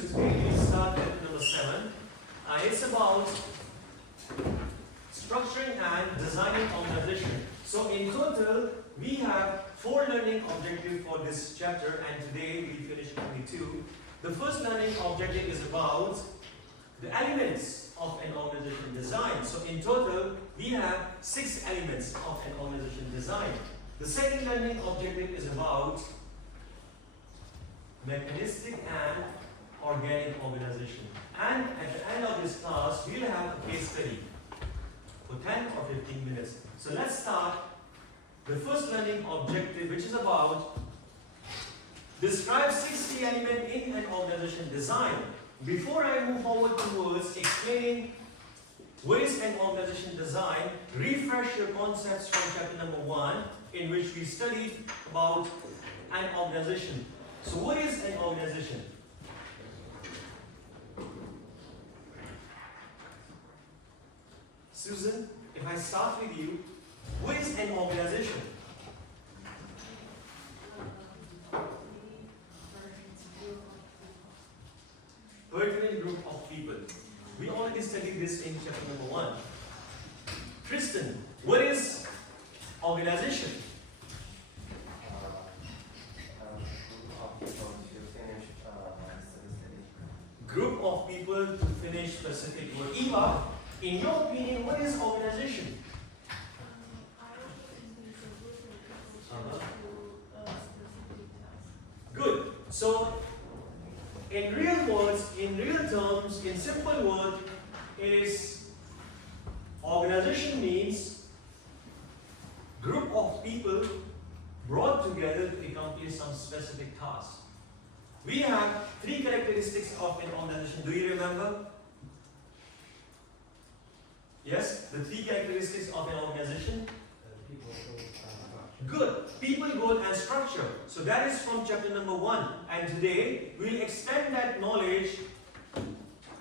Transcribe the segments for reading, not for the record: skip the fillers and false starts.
So today we start with number 7. It's about structuring and designing organization. So in total, we have 4 learning objectives for this chapter, and today we finish only 2. The first learning objective is about the elements of an organization design. So in total, we have 6 elements of an organization design. The second learning objective is about mechanistic and organic organization. And at the end of this class, we'll have a case study for 10 or 15 minutes. So let's start the first learning objective, which is about describe 6 key elements in an organization design. Before I move forward towards explaining what is an organization design, refresh your concepts from chapter number 1, in which we studied about an organization. So what is an organization? Susan, if I start with you, what is an organization? Pertinent group of people. We already studied this in chapter number 1. Tristan, what is organization? Group of people to finish specific work. Eva, in your opinion, what is organization? Good. So, in real words, in real terms, in simple words, it is organization means group of people brought together to accomplish some specific task. We have 3 characteristics of an organization. Do you remember? Yes, the 3 characteristics of an organization. Good. People, goal, and structure. So that is from chapter number 1. And today we'll extend that knowledge,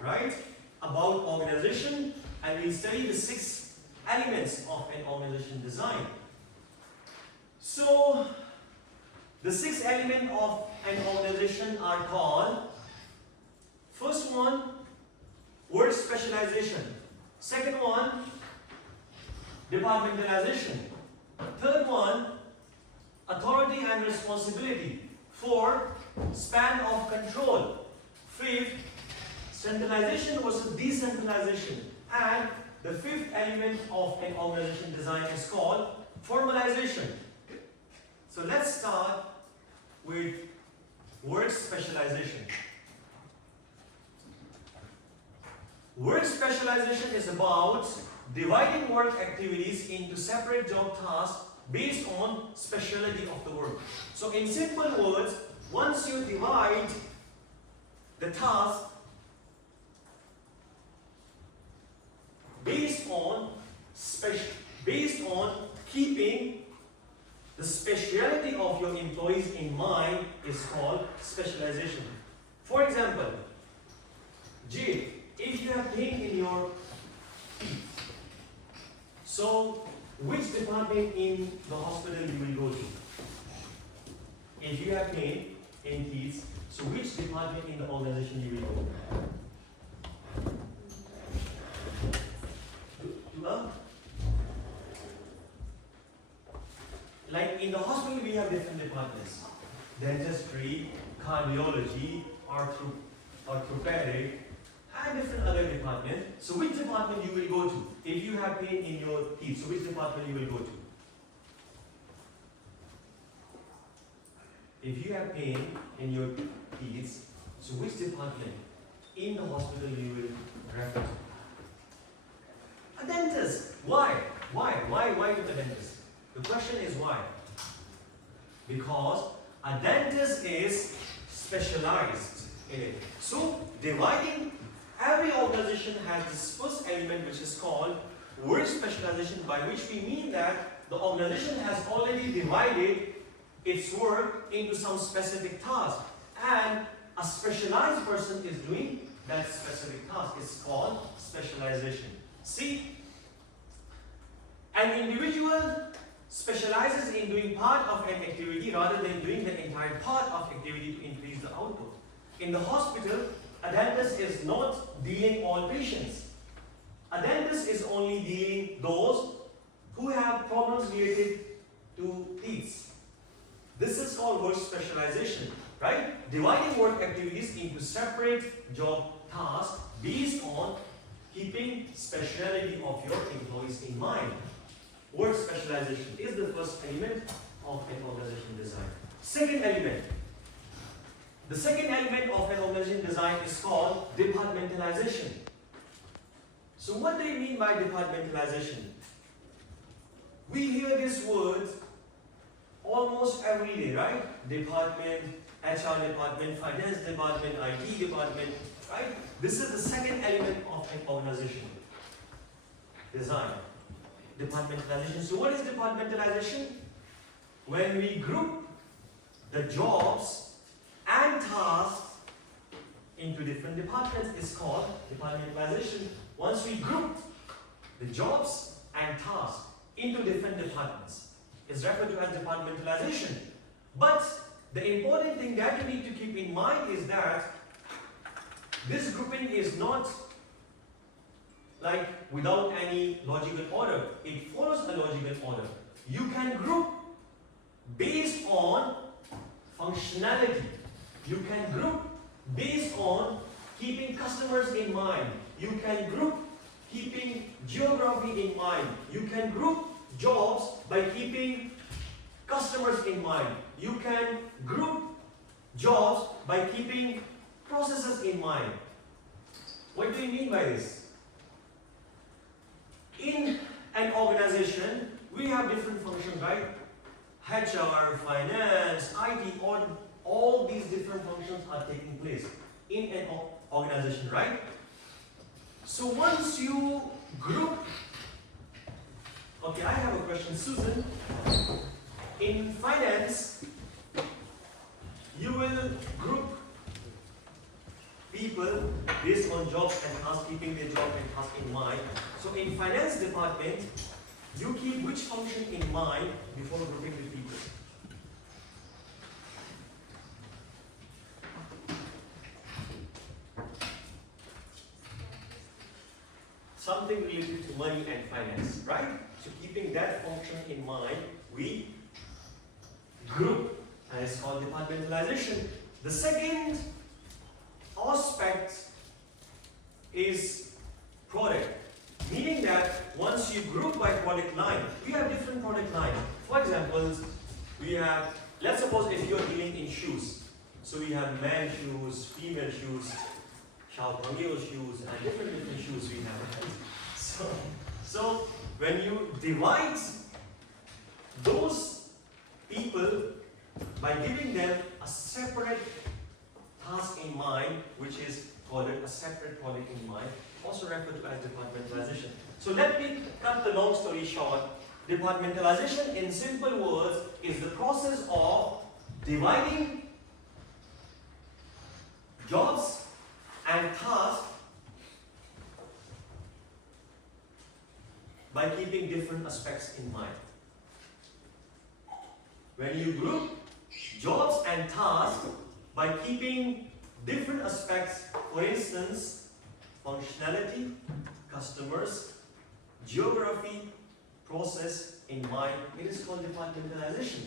right, about organization, and we'll study the 6 elements of an organization design. So the 6 elements of an organization are called, first one, work specialization. Second one, departmentalization. Third one, authority and responsibility. 4, span of control. 5th, centralization versus decentralization. And the 5th element of an organization design is called formalization. So let's start with work specialization. Work specialization is about dividing work activities into separate job tasks based on specialty of the work. So in simple words, once you divide the task based on keeping the specialty of your employees in mind, is called specialization. For example, Jade, if you have pain in your teeth, so which department in the hospital you will go to? If you have pain in teeth, so which department in the organization you will go to? Like in the hospital, we have different departments: dentistry, cardiology, orthopedic, and different other departments. So which department you will go to? If you have pain in your teeth, so which department you will go to? If you have pain in your teeth, so which department in the hospital you will refer to? A dentist. Why? Why to the dentist? The question is why? Because a dentist is specialized in it. So dividing, every organization has this first element, which is called work specialization, by which we mean that the organization has already divided its work into some specific task, and a specialized person is doing that specific task. It's called specialization. See, an individual specializes in doing part of an activity rather than doing the entire part of activity to increase the output. In the hospital, a dentist is not dealing all patients. A dentist is only dealing those who have problems related to teeth. This is called work specialization, right? Dividing work activities into separate job tasks based on keeping speciality of your employees in mind. Work specialization is the first element of an organization design. Second element. The second element of an organization design is called departmentalization. So what do you mean by departmentalization? We hear this word almost every day, right? Department, HR department, finance department, IT department, right? This is the second element of an organization design. Departmentalization. So what is departmentalization? When we group the jobs and tasks into different departments, it's called departmentalization. Once we group the jobs and tasks into different departments, it's referred to as departmentalization. But the important thing that you need to keep in mind is that this grouping is not like without any logical order. It follows a logical order. You can group based on functionality. You can group based on keeping customers in mind. You can group keeping geography in mind. You can group jobs by keeping customers in mind. You can group jobs by keeping processes in mind. What do you mean by this? In an organization, we have different functions, right? HR, finance, IT, all these different functions are taking place in an organization, right? So once you group, okay, I have a question, Susan. In finance, you will group people based on jobs and tasks, keeping their job and task in mind. So in finance department, you keep which function in mind before grouping the people? Something related to money and finance, right? So keeping that function in mind, we group, and it's called departmentalization. The second aspect is product, meaning that once you group by product line, we have different product lines. For example, we have, let's suppose if you're dealing in shoes, so we have man shoes, female shoes, Xiaopengyo shoes, and different shoes we have. So when you divide those people by giving them a separate task in mind, which is called a separate product in mind, also referred to as departmentalization. So let me cut the long story short. Departmentalization, in simple words, is the process of dividing jobs and tasks by keeping different aspects in mind. When you group jobs and tasks by keeping different aspects, for instance, functionality, customers, geography, process in mind, it is called departmentalization.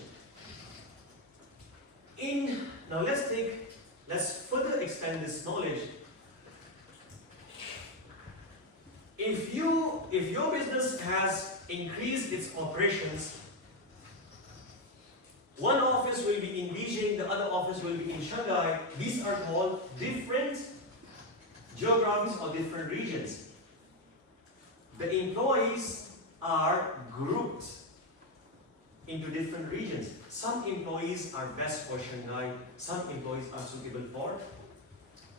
Now let's further extend this knowledge. If your business has increased its operations, one office will be in Beijing, the other office will be in Shanghai. These are called different geographies or different regions. The employees are grouped into different regions. Some employees are best for Shanghai, some employees are suitable for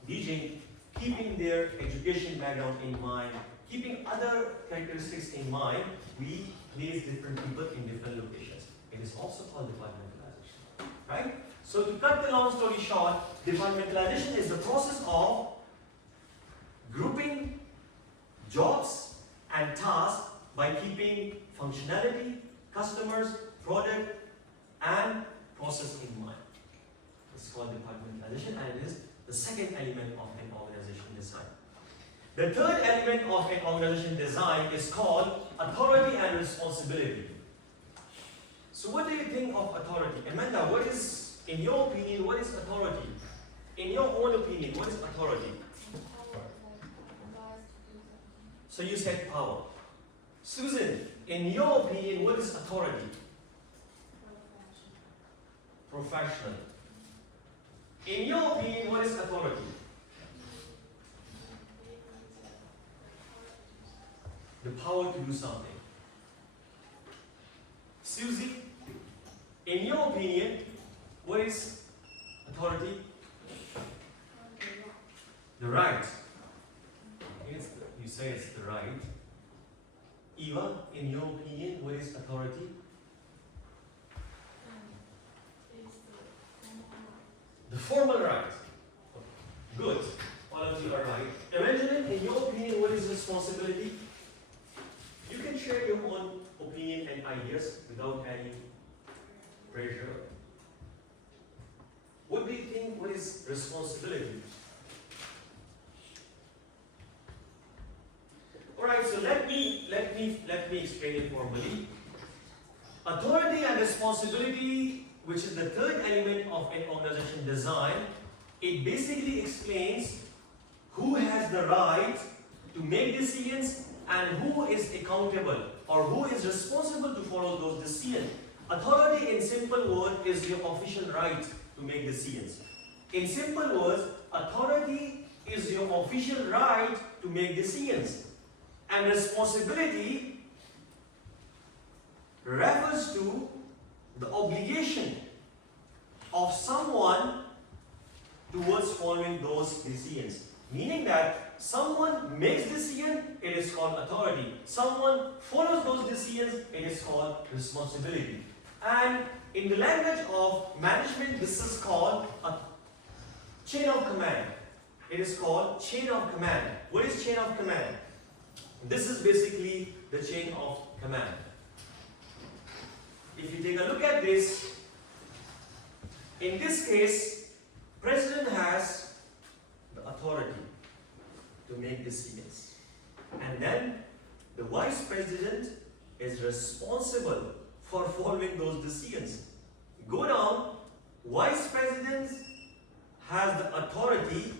Beijing, keeping their education background in mind, keeping other characteristics in mind, we place different people in different locations. It is also called departmentalization, right? So to cut the long story short, departmentalization is the process of grouping jobs and tasks by keeping functionality, customers, product, and process in mind. It's called departmentalization, and it is the second element of an organization design. The third element of an organization design is called authority and responsibility. So what do you think of authority? Amanda, what is, in your opinion, what is authority? In your own opinion, what is authority? So you said power. Susan, in your opinion, what is authority? Professional. In your opinion, what is authority? The power to do something. Susie, in your opinion, what is authority? The right. You say it's the right. Eva, in your opinion, what is authority? The formal right. Good. All of you are right. Evangeline, in your opinion, what is responsibility? You can share your own opinion and ideas without any pressure. What do you think? What is responsibility? Alright, so let me explain it formally. Authority and responsibility, which is the third element of an organization design, it basically explains who has the right to make decisions and who is accountable or who is responsible to follow those decisions. Authority, in simple words, is your official right to make decisions. In simple words, authority is your official right to make decisions. And responsibility refers to the obligation of someone towards following those decisions. Meaning that someone makes decision, it is called authority. Someone follows those decisions, it is called responsibility. And in the language of management, this is called a chain of command. It is called chain of command. What is chain of command? This is basically the chain of command. If you take a look at this, in this case, President has the authority to make decisions. And then the Vice President is responsible for following those decisions. Go down, Vice President has the authority,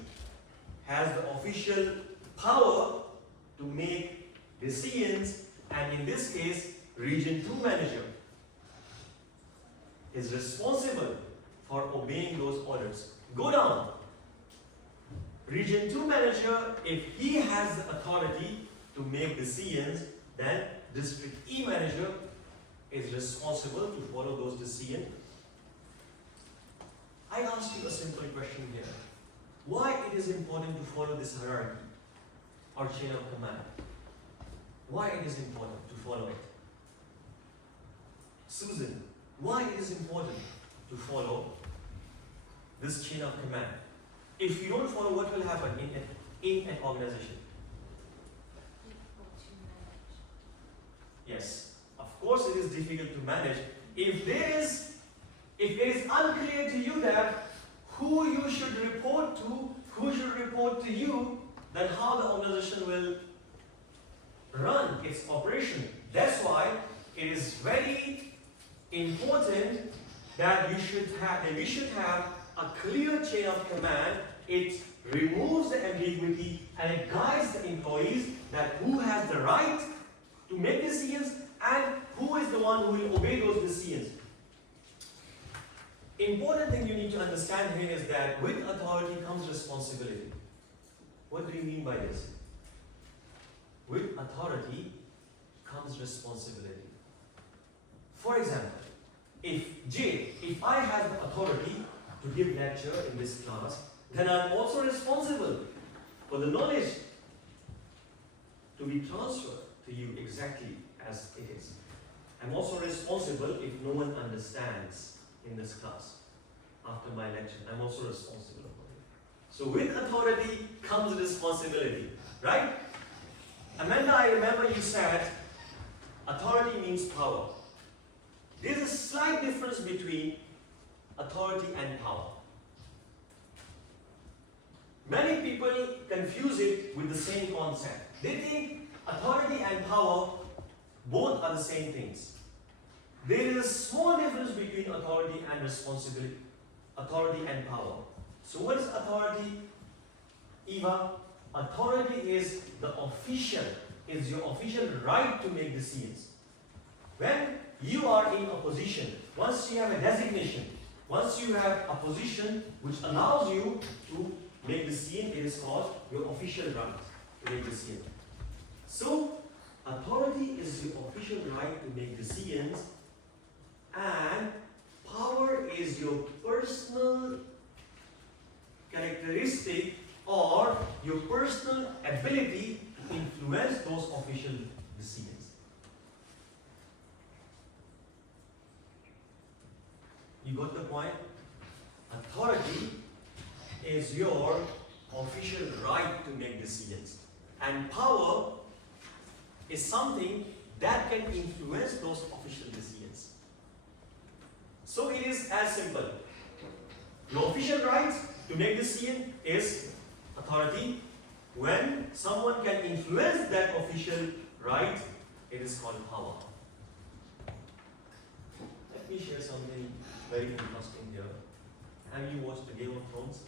has the official power to make decisions, and in this case, Region 2 manager is responsible for obeying those orders. Go down. Region 2 manager, if he has the authority to make decisions, then District E manager is responsible to follow those decisions. I ask you a simple question here. Why it is important to follow this hierarchy or chain of command? Why it is important to follow it? Susan, why it is important to follow this chain of command? If you don't follow, what will happen in an organization? Yes, of course it is difficult to manage. If it is unclear to you that who you should report to, who should report to you, then how the organization will run its operation. That's why it is very important that we should have a clear chain of command. It removes the ambiguity and it guides the employees that who has the right to make decisions and who is the one who will obey those decisions. Important thing you need to understand here is that with authority comes responsibility. What do you mean by this? With authority comes responsibility. For example, if I have the authority to give lecture in this class, then I am also responsible for the knowledge to be transferred to you exactly as it is. I'm also responsible if no one understands in this class after my lecture. I'm also responsible for it. So with authority comes responsibility, right? Amanda, I remember you said authority means power. There's a slight difference between authority and power. Many people confuse it with the same concept. They think authority and power both are the same things. There is a small difference between authority and responsibility, authority and power. So what is authority, Eva? Authority is your official right to make decisions. When you are in a position, once you have a designation, once you have a position which allows you to make decision, it is called your official right to make decision. So, authority is your official right to make decisions, and power is your personal characteristic or your personal ability to influence those official decisions. You got the point? Authority is your official right to make decisions, and power is something that can influence those official decisions. So it is as simple. Your official right to make decision is authority. When someone can influence that official right, it is called power. Let me share something very interesting here. Have you watched the Game of Thrones?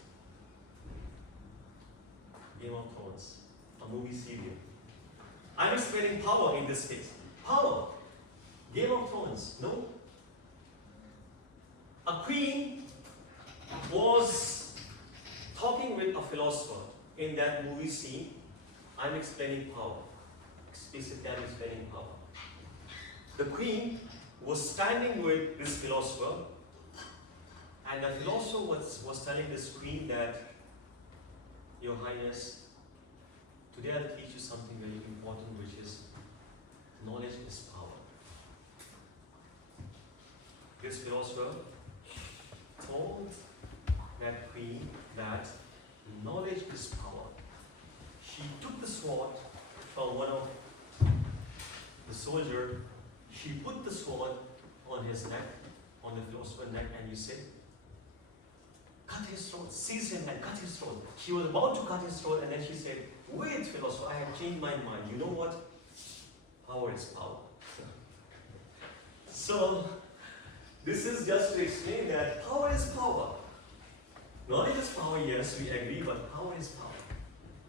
Game of Thrones, a movie serial. I'm explaining power in this case. Power. Game of Thrones, no? A queen was talking with a philosopher in that movie scene. I'm explaining power. Explicitly, I'm explaining power. The queen was standing with this philosopher, and the philosopher was telling this queen that, Your Highness, today I'll teach you something very important, which is knowledge is power. This philosopher told that queen that knowledge is power. She took the sword from one of the soldier. She put the sword on his neck, on the philosopher's neck, and you said, cut his throat, seize him and cut his throat. She was about to cut his throat, and then she said, wait, philosopher, I have changed my mind. You know what? Power is power. So, this is just to explain that power is power. Knowledge is power, yes, we agree, but power is power.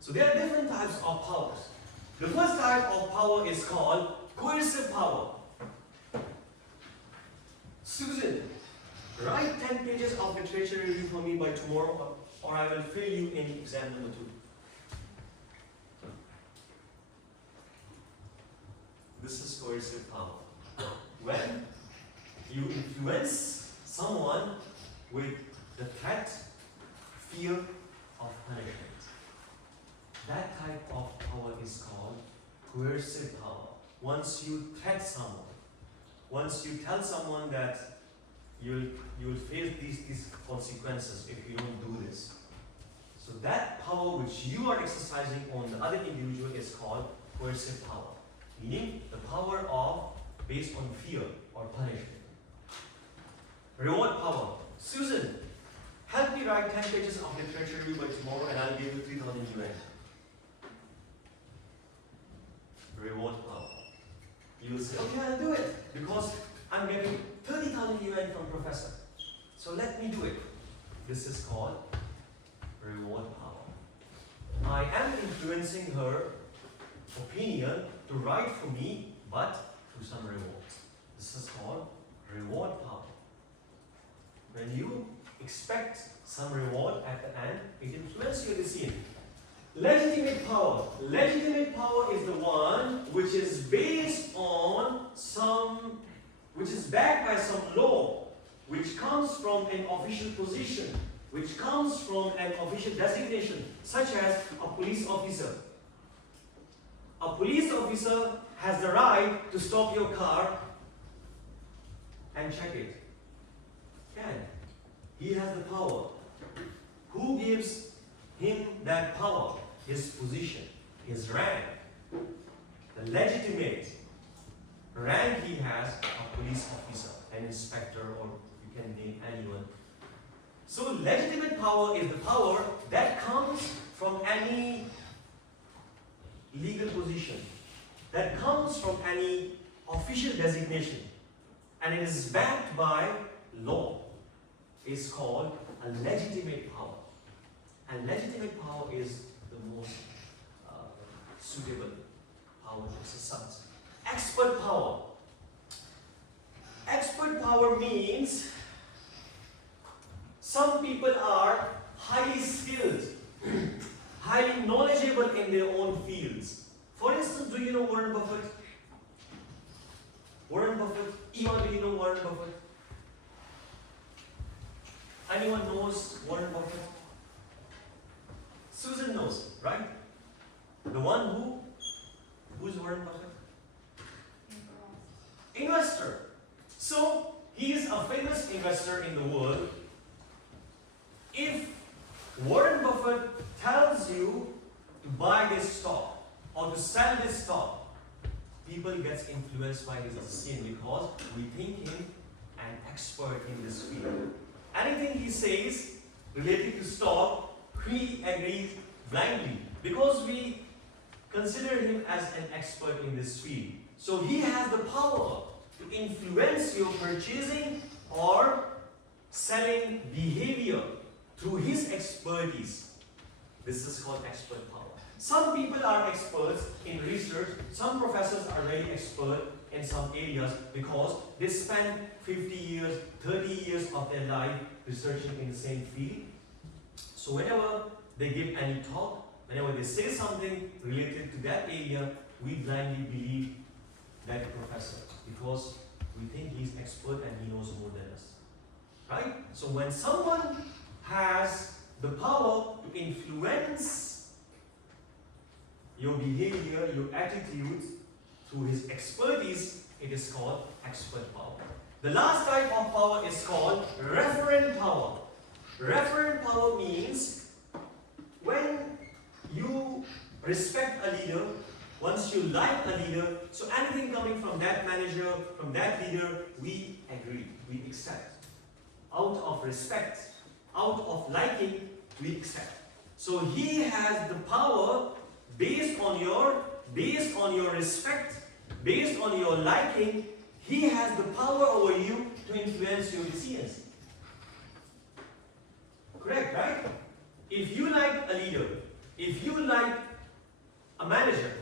So there are different types of powers. The first type of power is called coercive power. Susan, write 10 pages of literature review for me by tomorrow, or I will fail you in exam number 2. This is coercive power. When you influence someone with the threat, fear of punishment. That type of power is called coercive power. Once you threat someone, once you tell someone that you will face these consequences if you don't do this. So that power which you are exercising on the other individual is called coercive power. Meaning the power of based on fear or punishment. Reward power. Susan, help me write 10 pages of literature review by tomorrow and I'll give you 3,000 yuan. Reward power. You will say, okay, I'll do it because I'm getting 30,000 yuan from professor. So let me do it. This is called reward power. I am influencing her opinion to write for me, but through some reward. This is called reward power. When you expect some reward at the end, it influences your decision. Legitimate power. Legitimate power is the one which is based on which is backed by some law, which comes from an official position, which comes from an official designation, such as a police officer. A police officer has the right to stop your car and check it. Can. He has the power. Who gives him that power? His position, his rank, the legitimate rank he has, a police officer, an inspector, or you can name anyone. So legitimate power is the power that comes from any legal position, that comes from any official designation, and it is backed by law. It's called a legitimate power. And legitimate power is the most suitable power to exercise. Expert power. Expert power means some people are highly skilled, highly knowledgeable in their own fields. For instance, do you know Warren Buffett? Warren Buffett? Eva, do you know Warren Buffett? Anyone knows Warren Buffett? Susan knows, right? The one who's Warren Buffett? Investor. So, he is a famous investor in the world. If Warren Buffett tells you to buy this stock or to sell this stock, people get influenced by his decision because we think him an expert in this field. Anything he says related to stock, we agree blindly because we consider him as an expert in this field. So he has the power to influence your purchasing or selling behavior through his expertise. This is called expert power. Some people are experts in research, some professors are very expert in some areas because they spend 50 years, 30 years of their life researching in the same field. So whenever they give any talk, whenever they say something related to that area, we blindly believe that professor because we think he's expert and he knows more than us. Right? So when someone has the power to influence your behavior, your attitude through his expertise, it is called expert power. The last type of power is called referent power. Referent power means when you respect a leader, once you like a leader, so anything coming from that manager, from that leader, we agree, we accept. Out of respect, out of liking, we accept. So he has the power based on your respect, based on your liking, he has the power over you to influence your decisions. Correct, right? If you like a leader, if you like a manager,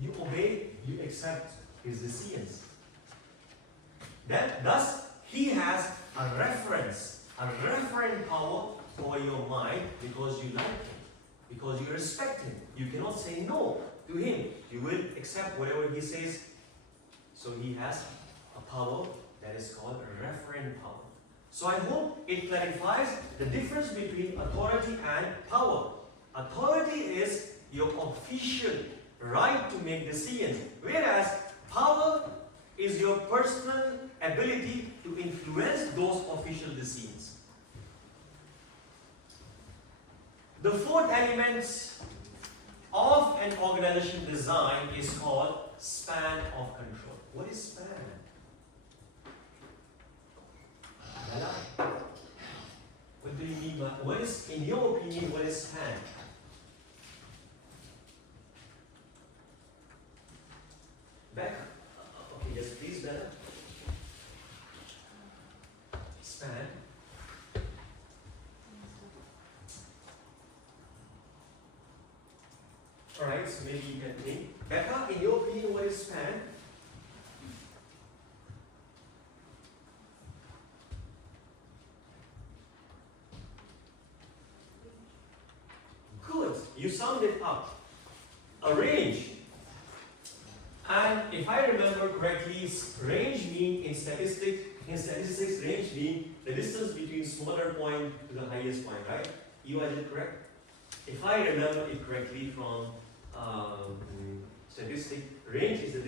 you obey, you accept his decisions. Thus, he has a referent power over your mind because you like him, because you respect him. You cannot say no to him. You will accept whatever he says. So he has a power that is called referent power. So I hope it clarifies the difference between authority and power. Authority is your official right to make decisions, whereas power is your personal ability to influence those official decisions. The fourth element of an organization design is called span of control. What is span? Bella? What do you mean by, what is, in your opinion, what is span? Back. Okay, yes, please, Bella. Span. Alright, so maybe you can think. Becca, in your opinion, what is span? Good, you summed it up. A range. And if I remember correctly, range means in statistics, range means the distance between smaller point to the highest point, right? You is it correct? If I remember it correctly from statistics, range is the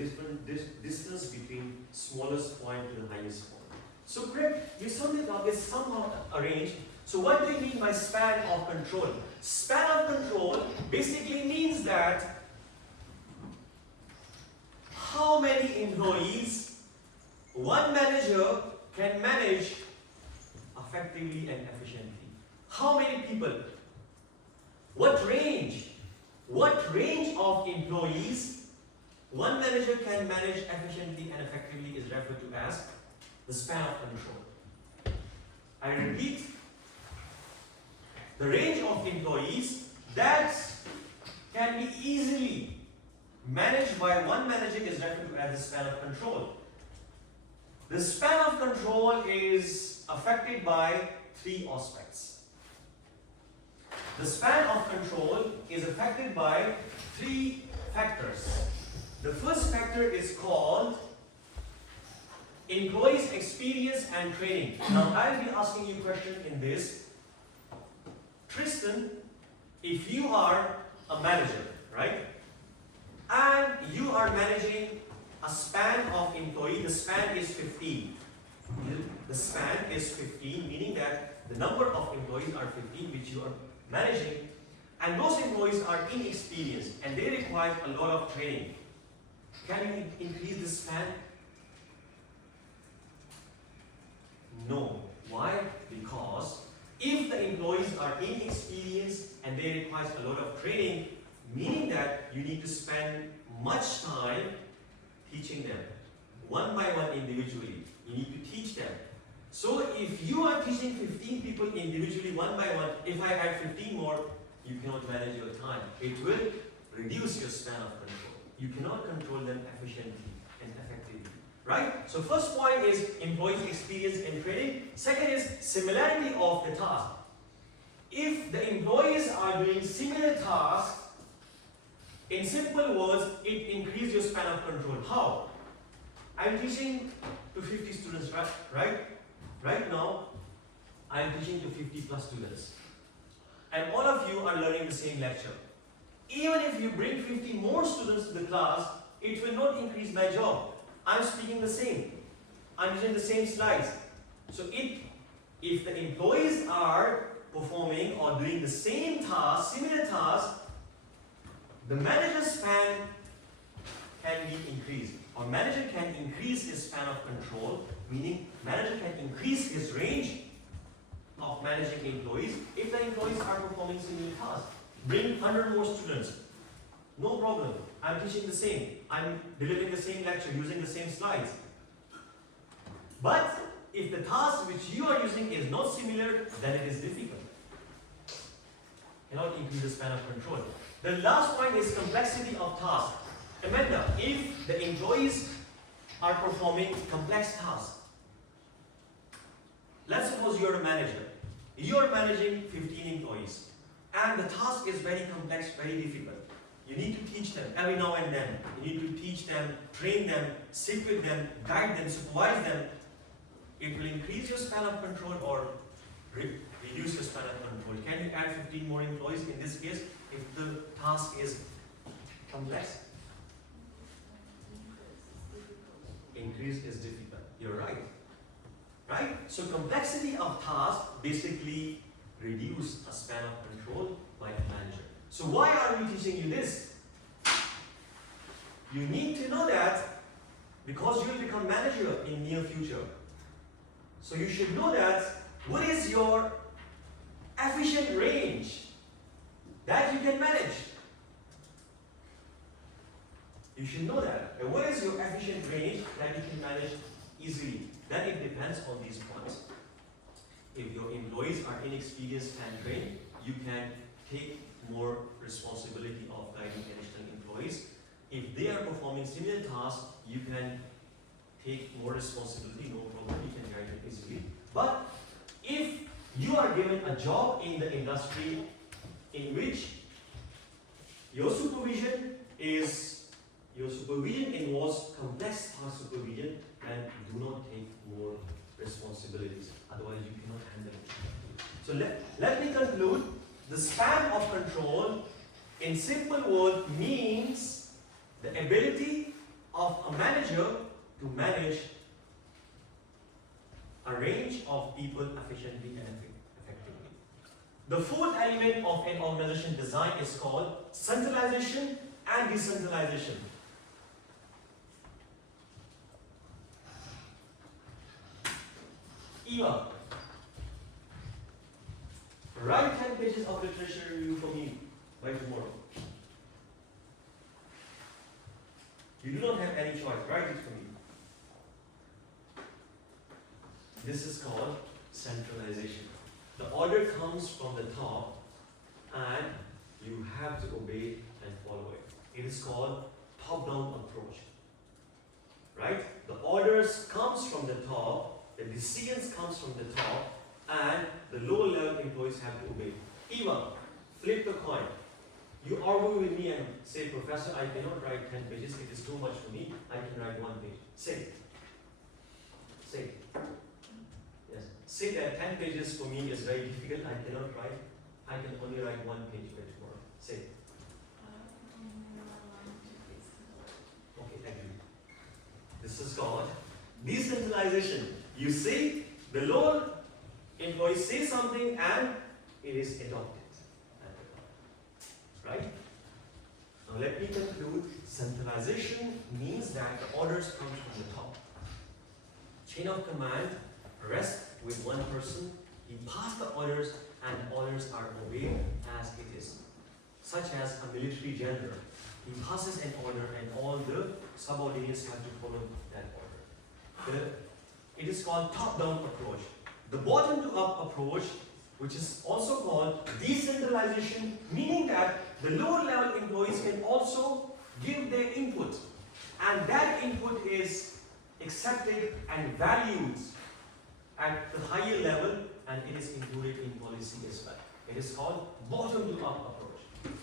distance between smallest point to the highest point. So correct, you summed it up, it's somehow a range. So what do you mean by span of control? Span of control basically means that how many employees one manager can manage a effectively and efficiently. How many people? What range? What range of employees one manager can manage efficiently and effectively is referred to as the span of control. I repeat, the range of employees that can be easily managed by one manager is referred to as the span of control. The span of control is affected by three aspects. The span of control is affected by three factors. The first factor is called employees' experience and training. Now, I'll be asking you a question in this. Tristan, if you are a manager, right? And you are managing a span of employee, the span is 15. The span is 15, meaning that the number of employees are 15 which you are managing, and those employees are inexperienced and they require a lot of training. Can you increase the span? No. Why? Because if the employees are inexperienced and they require a lot of training, meaning that you need to spend much time teaching them, one by one individually. You need to teach them. So if you are teaching 15 people individually, one by one, if I add 15 more, you cannot manage your time. It will reduce your span of control. You cannot control them efficiently and effectively. Right? So first point is employees' experience and training. Second is similarity of the task. If the employees are doing similar tasks, in simple words, it increases your span of control. How? I'm teaching to 50 students, right? Right now, I'm teaching to 50 plus students. And all of you are learning the same lecture. Even if you bring 50 more students to the class, it will not increase my job. I'm speaking the same. I'm using the same slides. So if the employees are performing or doing the same task, similar task, the manager's span can be increased. Or manager can increase his span of control, meaning manager can increase his range of managing employees if the employees are performing similar tasks. Bring 100 more students. No problem. I'm teaching the same. I'm delivering the same lecture, using the same slides. But if the task which you are using is not similar, then it is difficult. Cannot increase the span of control. The last point is complexity of task. Remember, if the employees are performing complex tasks, let's suppose you're a manager. You're managing 15 employees, and the task is very complex, very difficult. You need to teach them every now and then. You need to teach them, train them, sit with them, guide them, supervise them. It will increase your span of control or reduce your span of control. Can you add 15 more employees in this case if the task is complex? Increase is difficult. You're right. Right? So complexity of task basically reduce a span of control by a manager. So why are we teaching you this? You need to know that because you will become manager in near future. So you should know that what is your efficient range that you can manage. You should know that. And what is your efficient range that you can manage easily? Then it depends on these points. If your employees are inexperienced and trained, you can take more responsibility of guiding additional employees. If they are performing similar tasks, you can take more responsibility, no problem, you can guide it easily. But if you are given a job in the industry in which your supervision involves complex task supervision, and do not take more responsibilities. Otherwise, you cannot handle it. So let me conclude. The span of control, in simple words, means the ability of a manager to manage a range of people efficiently and effectively. The fourth element of an organization design is called centralization and decentralization. Eva, Write 10 pages of literature review for me by tomorrow. You do not have any choice. Write it for me. This is called centralization. The order comes from the top and you have to obey and follow it. It is called top-down approach. Right? The orders comes from the top, the decisions comes from the top, and the lower level employees have to obey. Eva, flip the coin. You argue with me and say, Professor, I cannot write 10 pages, it is too much for me, I can write 1 page. Say it. Say it. Yes. Say that 10 pages for me is very difficult, I cannot write, I can only write 1 page by tomorrow. Say it. Okay, thank you. This is called decentralization. You see, the lower employees say something and it is adopted. Right? Now let me conclude. Centralization means that the orders come from the top. Chain of command rests with one person. He passes the orders and orders are obeyed as it is. Such as a military general. He passes an order and all the subordinates have to follow that order. It is called top-down approach. The bottom-to-up approach, which is also called decentralization, meaning that the lower level employees can also give their input, and that input is accepted and valued at the higher level, and it is included in policy as well. It is called bottom-to-up approach.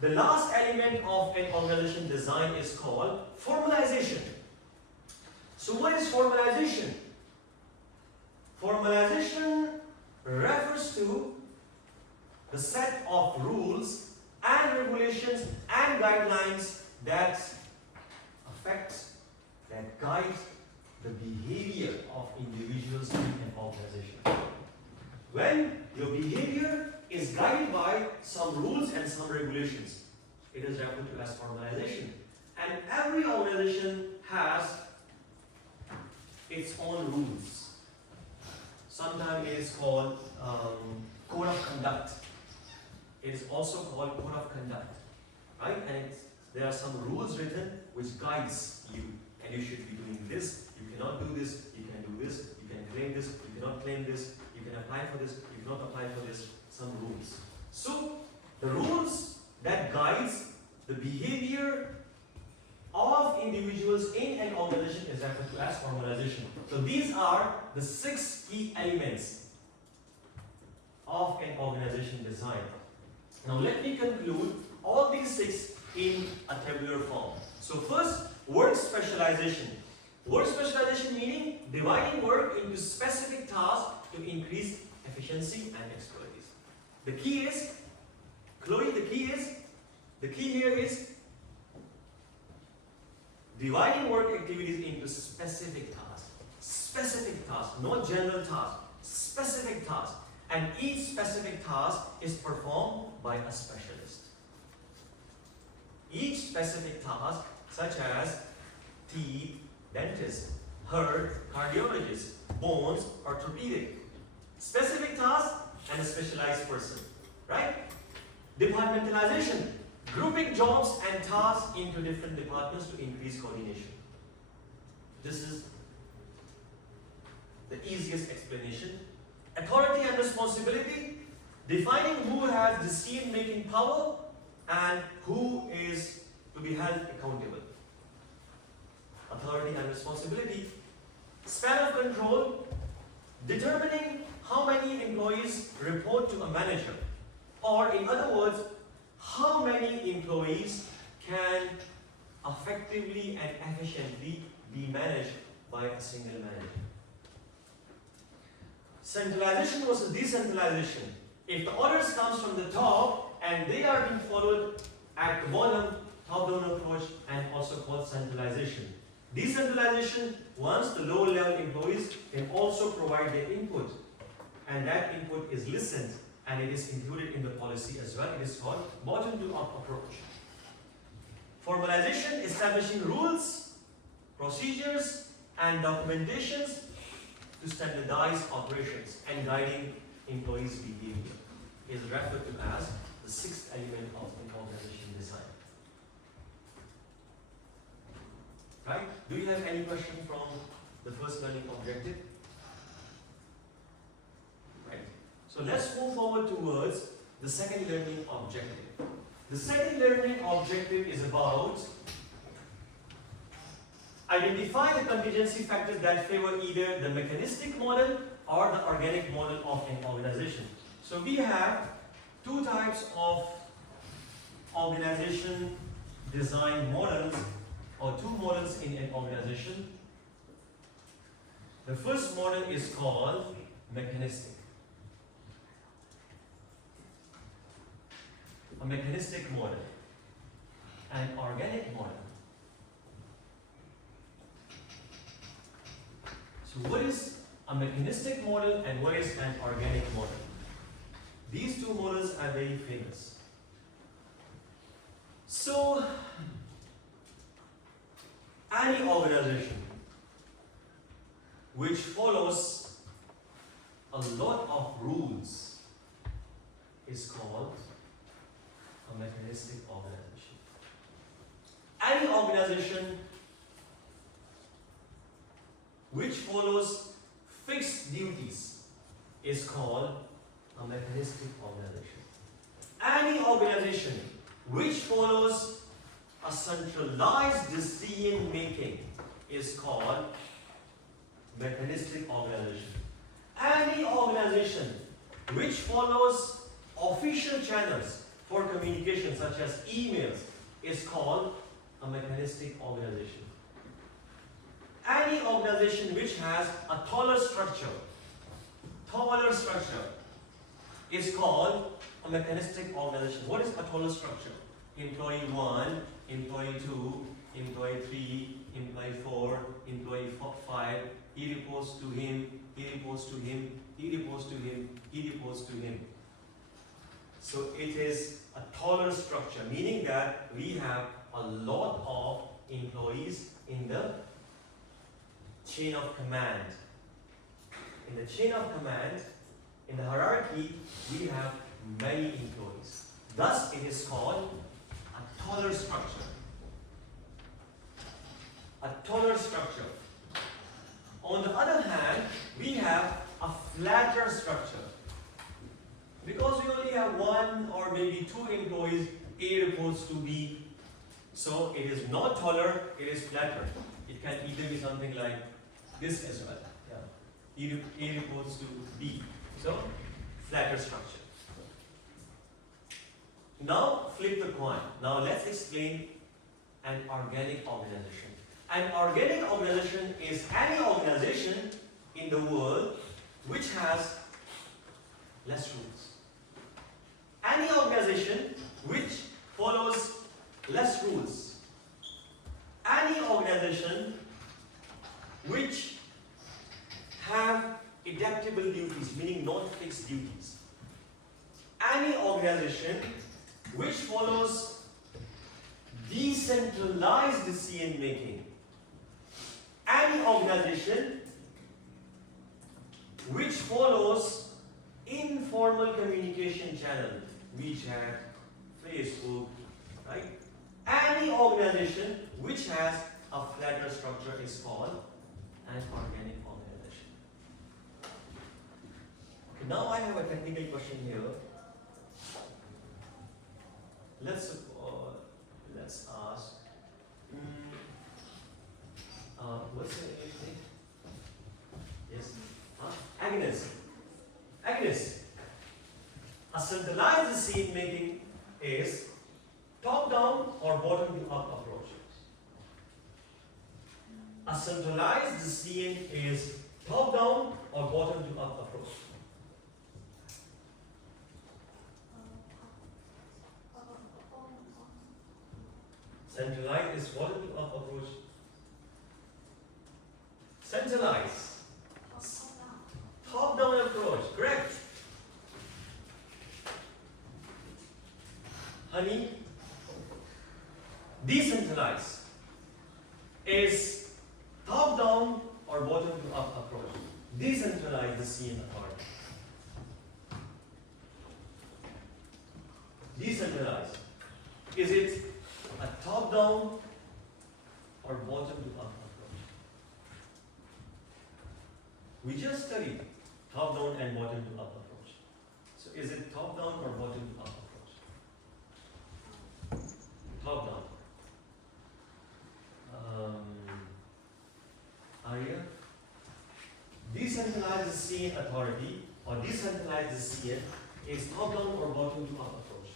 The last element of an organization design is called formalization. So what is formalization? Formalization refers to the set of rules and regulations and guidelines that affect, that guide the behavior of individuals in an organization. When your behavior is guided by some rules and some regulations, it is referred to as formalization. And every organization has its own rules. Sometimes it is called code of conduct. It is also called code of conduct, right? And there are some rules written which guides you, and you should be doing this. You cannot do this. You can do this. You can claim this. You cannot claim this. You can apply for this. You cannot apply for this. Some rules. So the rules that guides the behavior of individuals in an organization is referred to as formalization. So these are the 6 key elements of an organization design. Now let me conclude all these 6 in a tabular form. So first, work specialization. Work specialization meaning dividing work into specific tasks to increase efficiency and expertise. The key is, Chloe, the key here is dividing work activities into specific tasks. Specific tasks, not general tasks. Specific tasks. And each specific task is performed by a specialist. Each specific task, such as teeth, dentist, heart, cardiologist, bones, orthopedic. Specific task and a specialized person. Right? Departmentalization. Grouping jobs and tasks into different departments to increase coordination. This is the easiest explanation. Authority and responsibility. Defining who has decision-making power and who is to be held accountable. Authority and responsibility. Span of control. Determining how many employees report to a manager. Or in other words, how many employees can effectively and efficiently be managed by a single manager. Centralization versus decentralization. If the orders comes from the top and they are being followed at the bottom, top-down approach, and also called centralization. Decentralization, once the lower level employees can also provide their input, and that input is listened and it is included in the policy as well. It is called bottom-to-up approach. Formalization, establishing rules, procedures, and documentations to standardize operations and guiding employees' behavior is referred to as the sixth element of an organization design. Right? Do you have any question from the first learning objective? Right. So let's move forward towards the second learning objective. The second learning objective is about identify the contingency factors that favor either the mechanistic model or the organic model of an organization. So we have two types of organization design models, or two models in an organization. The first model is called mechanistic. A mechanistic model, an organic model. So what is a mechanistic model and what is an organic model? These two models are very famous. So any organization which follows a lot of rules is called a mechanistic organization. Any organization which follows fixed duties is called a mechanistic organization. Any organization which follows a centralized decision making is called mechanistic organization. Any organization which follows official channels for communication such as emails is called a mechanistic organization. Any organization which has a taller structure is called a mechanistic organization. What is a taller structure? Employee 1, employee 2, employee 3, employee 4, employee 5, he reports to him, he reports to him, he reports to him, he reports to him. So it is a taller structure, meaning that we have a lot of employees in the chain of command. In the chain of command, in the hierarchy, we have many employees. Thus, it is called a taller structure. A taller structure. On the other hand, we have a flatter structure. Because we only have one or maybe two employees, A reports to B. So it is not taller, it is flatter. It can either be something like this as well. Yeah. A reports to B. So, flatter structure. Now, flip the coin. Now, let's explain an organic organization. An organic organization is any organization in the world which has less rules. Any organization which follows less rules. Any organization which have adaptable duties, meaning non-fixed duties. Any organization which follows decentralized decision making. Any organization which follows informal communication channel, WeChat, Facebook, right? Any organization which has a flatter structure is called an organic organization. Okay, now I have a technical question here. Let's ask. What's the name? Yes. Agnes. A centralized decision making is top-down or bottom-up approach. A centralized decision is top-down or bottom-up approach. Centralized is bottom-up approach. Centralized. Top-down approach. Correct. Honey. Decentralized is top-down or bottom-up approach. Decentralized decision authority. decentralized. Is it a top-down or bottom-to-up approach? We just studied top-down and bottom-to-up approach. So is it top-down or bottom-to-up approach? Top-down. Arya? Decentralized CN authority or decentralized CN is top-down or bottom-to-up approach?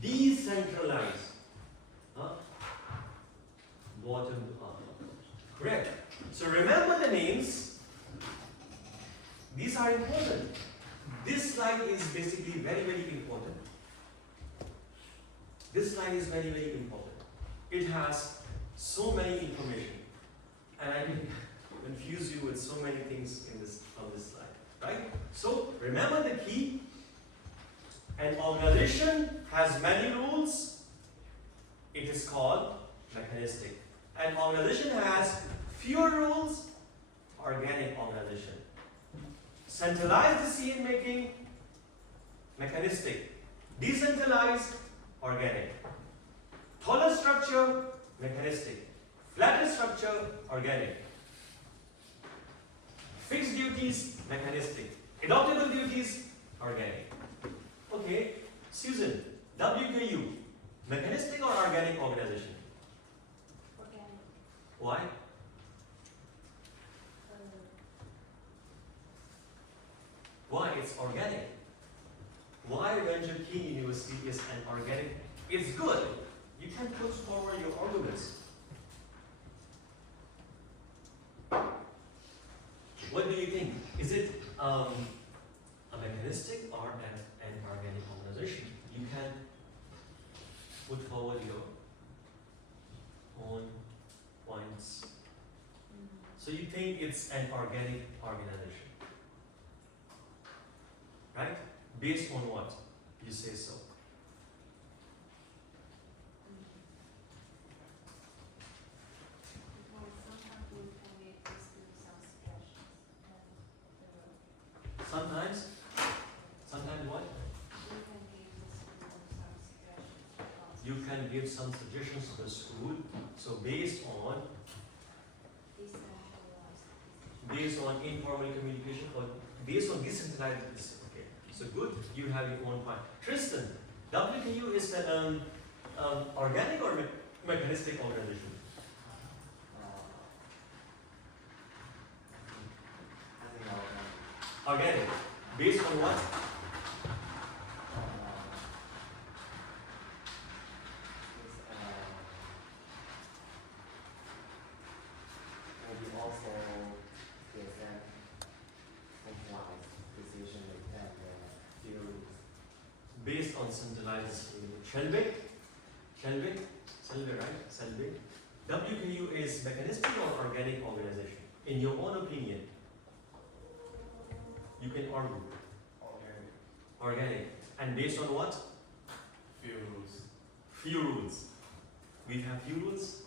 Decentralized. Huh? Bottom-to-up approach. Correct. So remember the names. These are important. This slide is basically very, very important. This slide is very, very important. It has so many information. And I can confuse you with so many things in this on this slide. Right? So remember the key. An organization has many rules. It is called mechanistic. An organization has fewer rules, organic organization. Centralized decision making, mechanistic. Decentralized, organic. Taller structure, mechanistic. Flatter structure, organic. Fixed duties, mechanistic. Adoptable duties, organic. Okay, Susan, WKU, mechanistic or organic organization? Organic. Why? Why it's organic? Why Venture King University is an organic? It's good. You can put forward your arguments. What do you think? Is it a mechanistic or an organic organization? You can put forward your own points. So you think it's an organic organization, right? Based on what? You say so. Sometimes? Sometimes what? You can give some suggestions to the school. So based on informal communication or based on decentralized, okay. So good, you have your own point. Tristan, WKU is an organic or mechanistic organization? Organic. Based on what? Maybe also TSM centralized decision and theories. Based on centralized Shelby, right? Shelby. WKU is mechanistic or organic organization? In your own opinion, you can argue. Organic. And based on what? Few rules. Few rules. We have few rules.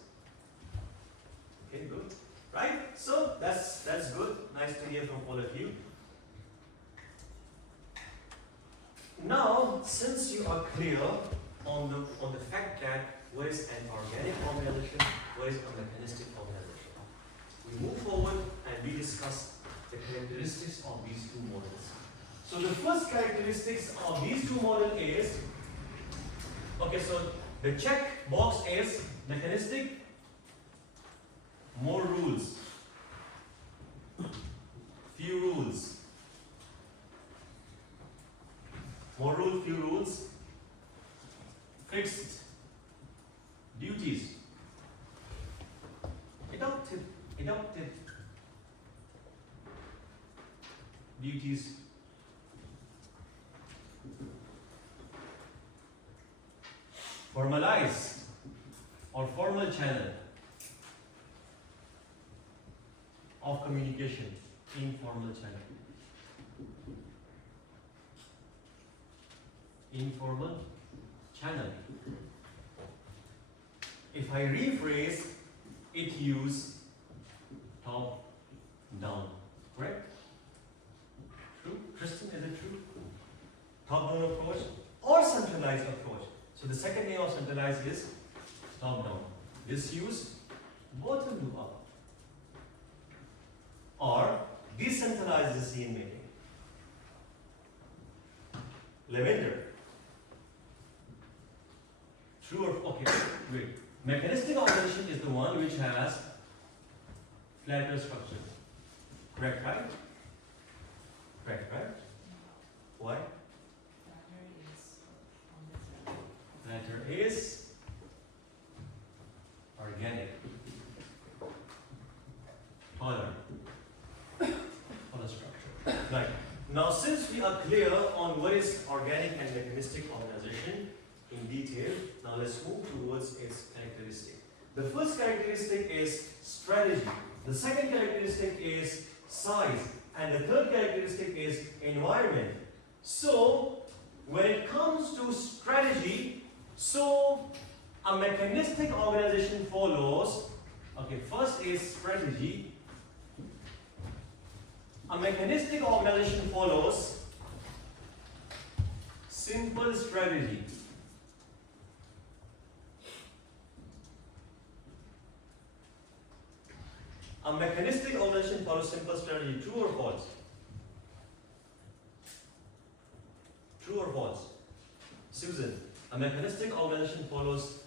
Okay, good. Right? So that's good. Nice to hear from all of you. Now, since you are clear on the fact that what is an organic organization, what is a mechanistic organization, we move forward and we discuss the characteristics of these two models. So the first characteristics of these two models is, okay, so the check box is mechanistic, more rules, few rules, more rules, few rules, fixed duties, adopted duties, formalize or formal channel of communication, informal channel, informal channel. If I rephrase, it use top down, correct? True? Tristan, is it true? Top down approach. centralized approach. So the second name of centralized is top-down. This use bottom to up or decentralized decision making. Lavender. True or okay? Wait. Mechanistic organization is the one which has flatter structure. Correct, right? Correct, right? Why? Flatter is organic. Taller. Taller structure. Right. Now, since we are clear on what is organic and mechanistic organization in detail, now let's move towards its characteristic. The first characteristic is strategy. The second characteristic is size. And the third characteristic is environment. So, when it comes to strategy, so a mechanistic organization follows, okay, first is strategy. A mechanistic organization follows simple strategy. A mechanistic organization follows simple strategy. True or false? True or false? Susan, a mechanistic organization follows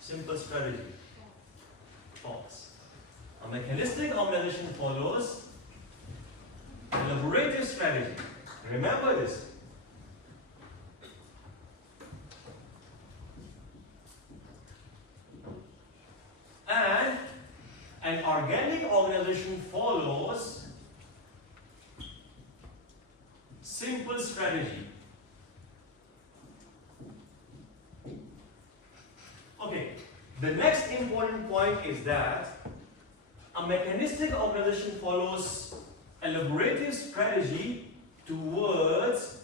simple strategy. False. A mechanistic organization follows elaborative strategy. Remember this. And an organic organization follows simple strategy. Okay, the next important point is that a mechanistic organization follows elaborative strategy towards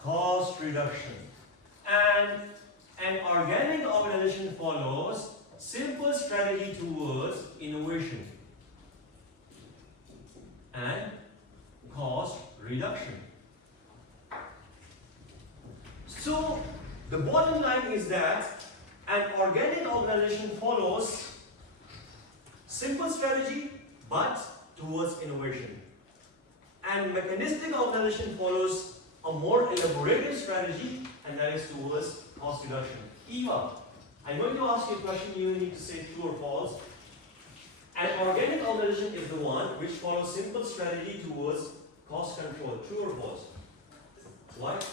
cost reduction, and an organic organization follows simple strategy towards innovation and cost reduction. So the bottom line is that an organic organization follows simple strategy but towards innovation, and mechanistic organization follows a more elaborative strategy, and that is towards cost reduction. Eva, I'm going to ask you a question. You need to say true or false. An organic organization is the one which follows simple strategy towards cost control. True or false? Why? The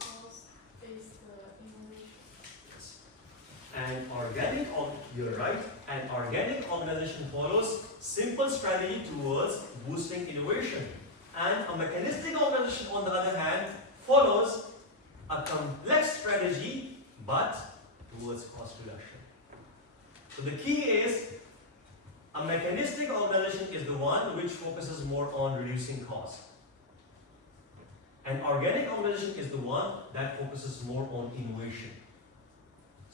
cost is the innovation. Yes. An organic, you're right. An organic organization follows simple strategy towards boosting innovation, and a mechanistic organization, on the other hand, follows a complex strategy but towards cost reduction. So the key is a mechanistic organization is the one which focuses more on reducing cost. An organic organization is the one that focuses more on innovation.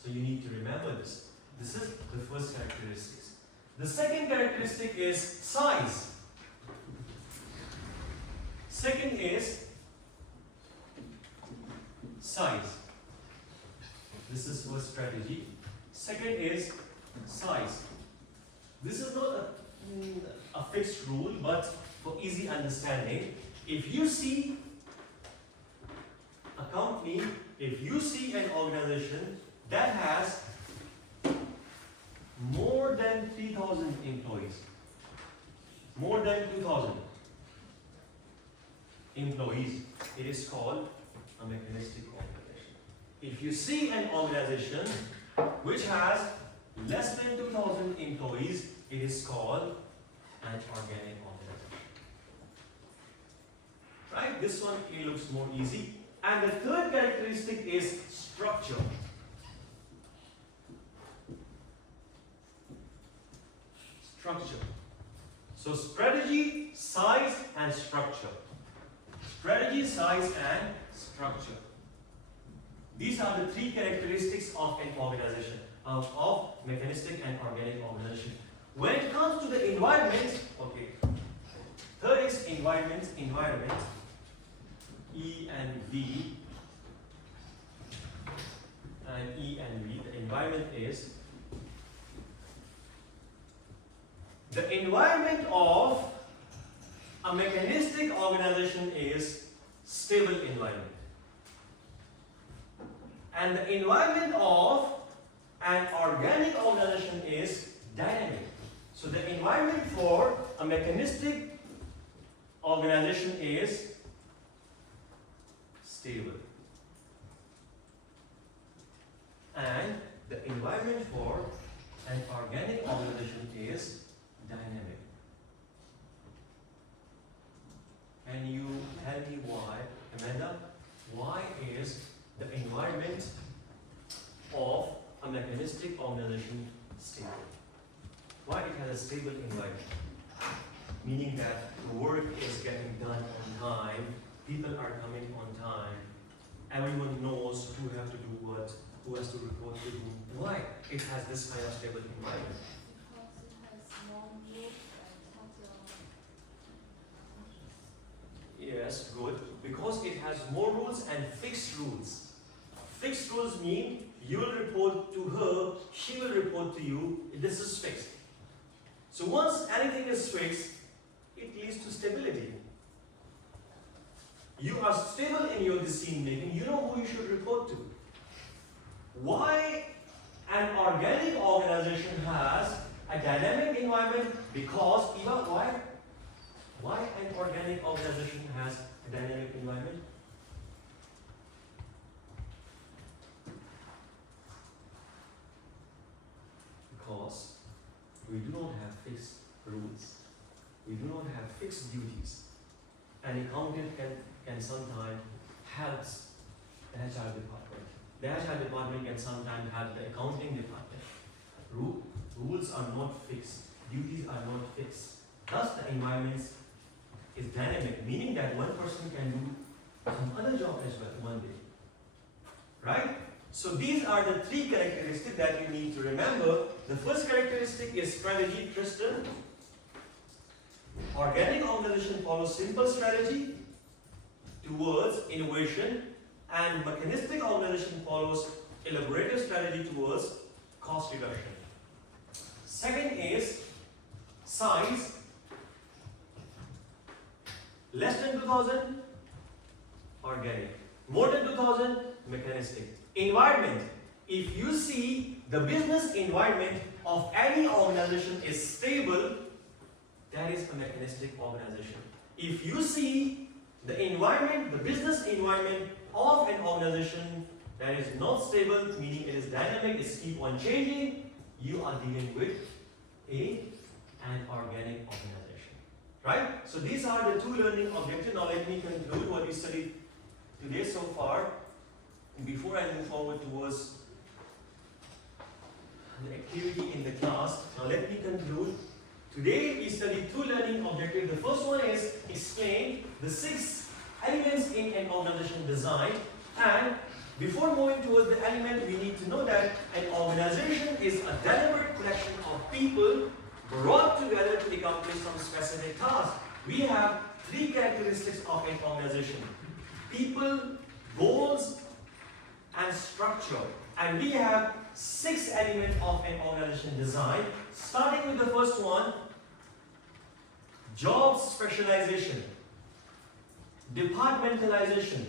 So you need to remember this. This is the first characteristic. The second characteristic is size. Second is size. This is first strategy. Second is size. This is not a fixed rule, but for easy understanding, if you see a company, if you see an organization that has more than 3,000 employees, more than 2,000 employees, it is called a mechanistic organization. If you see an organization which has less than 2,000 employees, it is called an organic organization. Right? This one it looks more easy. And the third characteristic is structure. Structure. So strategy, size, and structure. Strategy, size, and structure. These are the three characteristics of an organization, of mechanistic and organic organization. When it comes to the environment, okay, third is environment. E and V, and E and V, the environment is the environment of a mechanistic organization is stable environment. And the environment of an organic organization is dynamic. So the environment for a mechanistic organization is stable. And the environment for an organic organization is dynamic. Can you tell me why, Amanda? Why is the environment of a mechanistic organization stable? Why it has a stable environment? Meaning that the work is getting done on time, people are coming on time, everyone knows who have to do what, who has to report to whom. Why it has this kind of stable environment? Yes, good. Because it has more rules and fixed rules. Fixed rules mean you will report to her, she will report to you. This is fixed. So once anything is fixed, it leads to stability. You are stable in your decision making. You know who you should report to. Why an organic organization has a dynamic environment? Because even why? Why an organic organization has a dynamic environment? Because we do not have fixed rules. We do not have fixed duties. An accountant can sometimes help the HR department. The HR department can sometimes help the accounting department. Rules are not fixed. Duties are not fixed. Thus, the environment is dynamic, meaning that one person can do some other job as well one day. Right? So these are the three characteristics that you need to remember. The first characteristic is strategy, Tristan. Organic organization follows simple strategy towards innovation, and mechanistic organization follows elaborative strategy towards cost reduction. Second is size. Less than 2000, organic. More than 2000, mechanistic. Environment. If you see the business environment of any organization is stable, that is a mechanistic organization. If you see the environment, the business environment of an organization that is not stable, meaning it is dynamic, it keeps on changing, you are dealing with an organic organization. Right? So these are the two learning objectives. Now let me conclude what we studied today so far. Before I move forward towards the activity in the class, now let me conclude. Today we studied two learning objectives. The first one is explain the 6 elements in an organization design. And before moving towards the element, we need to know that an organization is a deliberate collection of people brought together to accomplish some specific task. We have 3 characteristics of an organization: people, goals, and structure. And we have 6 elements of an organization design. Starting with the first one, job specialization, departmentalization,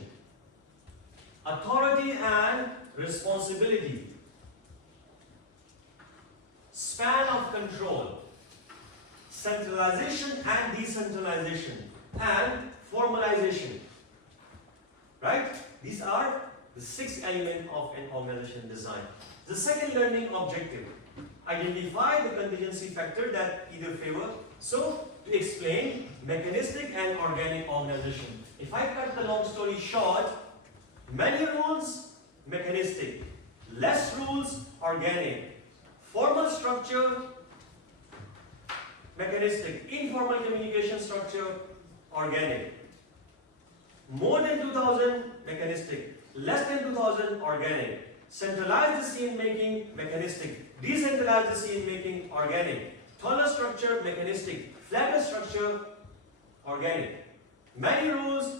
authority and responsibility, span of control, centralization and decentralization, and formalization. Right? These are the 6 elements of an organization design. The second learning objective, identify the contingency factor that either favor. So, to explain mechanistic and organic organization. If I cut the long story short, many rules, mechanistic, less rules, organic, formal structure, mechanistic, informal communication structure, organic, more than 2000, mechanistic, less than 2000, organic, centralized decision making, mechanistic, decentralized decision making, organic, taller structure, mechanistic, flatter structure, organic, many rules,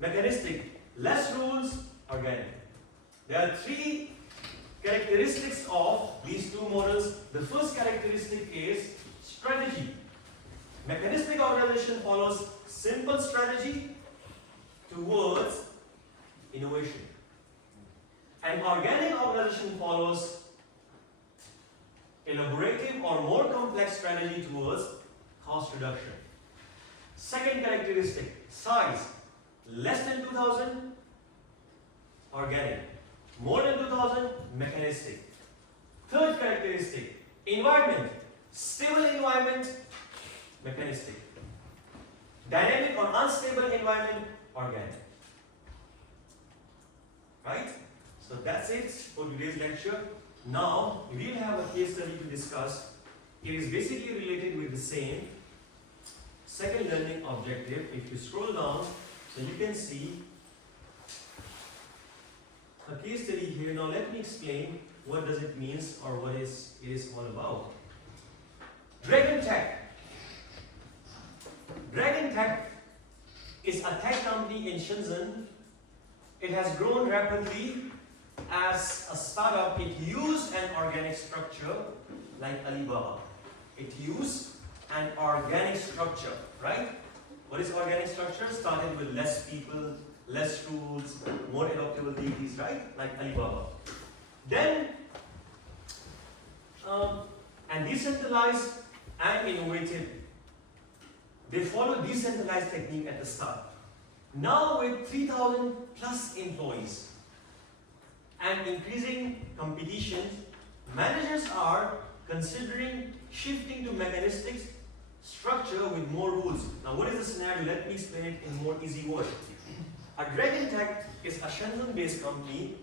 mechanistic, less rules, organic. There are three characteristics of these two models. The first characteristic is strategy. Mechanistic organization follows simple strategy towards innovation. An organic organization follows elaborative or more complex strategy towards cost reduction. Second characteristic, size. Less than 2000, organic. More than 2000, mechanistic. Third characteristic, environment. Stable environment, mechanistic. Dynamic or unstable environment, organic. Right? So that's it for today's lecture. Now, we will have a case study to discuss. It is basically related with the same second learning objective. If you scroll down, so you can see a case study here. Now let me explain what does it means or what it is all about. Dragon Tech. Dragon Tech is a tech company in Shenzhen. It has grown rapidly as a startup. It used an organic structure like Alibaba. It used an organic structure, right? What is organic structure? Started with less people, less rules, more adaptable deities, right? Like Alibaba. Then, and decentralized and innovative. They follow decentralized technique at the start. Now with 3,000 plus employees and increasing competition, managers are considering shifting to mechanistic structure with more rules. Now what is the scenario? Let me explain it in more easy words. A Dragon Tech is a Shenzhen-based company.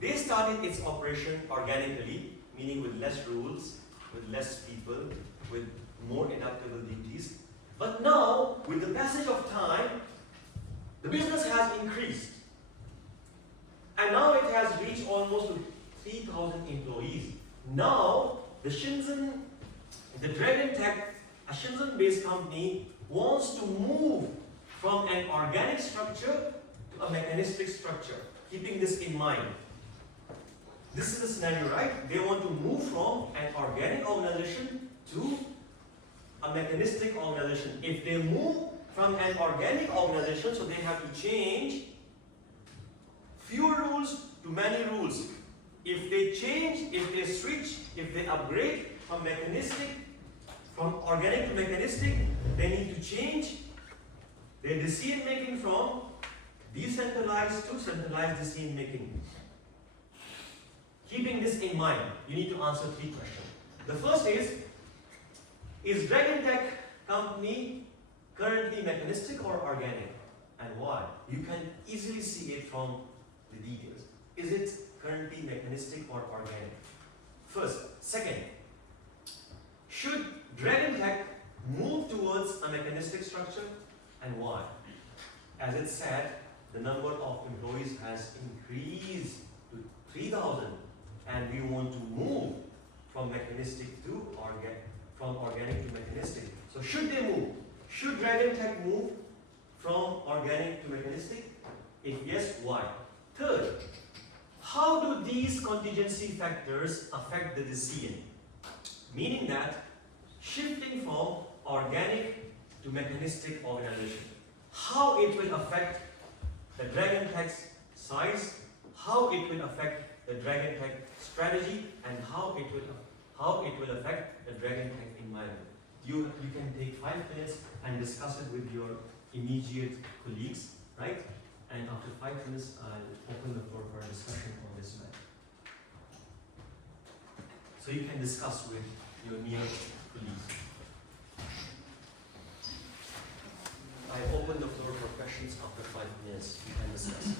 They started its operation organically, meaning with less rules, with less people, with more adaptable duties. But now, with the passage of time, the business has increased. And now it has reached almost 3,000 employees. Now, the Dragon Tech, a Shenzhen-based company, wants to move from an organic structure to a mechanistic structure, keeping this in mind. This is the scenario, right? They want to move from an organic organization to a mechanistic organization. If they move from an organic organization, so they have to change fewer rules to many rules. If they change, if they switch, if they upgrade from organic to mechanistic, they need to change their decision making from decentralized to centralized decision making. Keeping this in mind, you need to answer three questions. The first is Dragon Tech company currently mechanistic or organic? And why? You can easily see it from the details. Is it currently mechanistic or organic? First. Second, should Dragon Tech move towards a mechanistic structure? And why? As it said, the number of employees has increased to 3,000 and we want to move from mechanistic to organic to mechanistic. So should they move? Should Dragon Tech move from organic to mechanistic? If yes, why? Third, how do these contingency factors affect the decision? Meaning that shifting from organic to mechanistic organization, how it will affect the Dragon Tech's size, how it will affect the Dragon Tech strategy, and how it will affect the Dragon Tech environment. You can take 5 minutes and discuss it with your immediate colleagues, right? And after 5 minutes, I'll open the floor for a discussion on this matter. So you can discuss with your near colleagues. I open the floor for questions after 5 minutes. You can discuss.